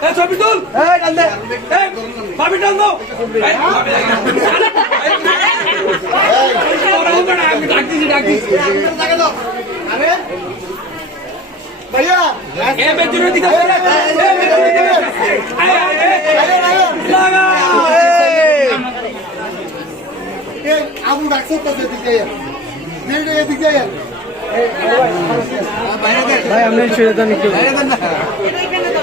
এই ভাবি টান দাও এই, ভাবি টান দাও। আমি ডাক দিছি, ডাক দিছি। এ, বেদুরের দিকে এ, বেদুরের দিকে তো এদিক দিয়ে দিল্লি ভাই আপনি ছেড়ে দেন আমাদের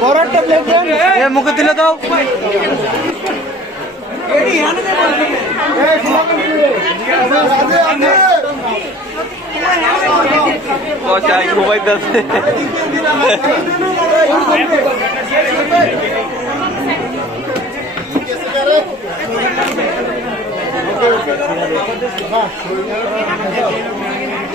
বড় একটা প্লেট দেন। এ মুখে দিলে দাও। চাই মোবাইল নাইটি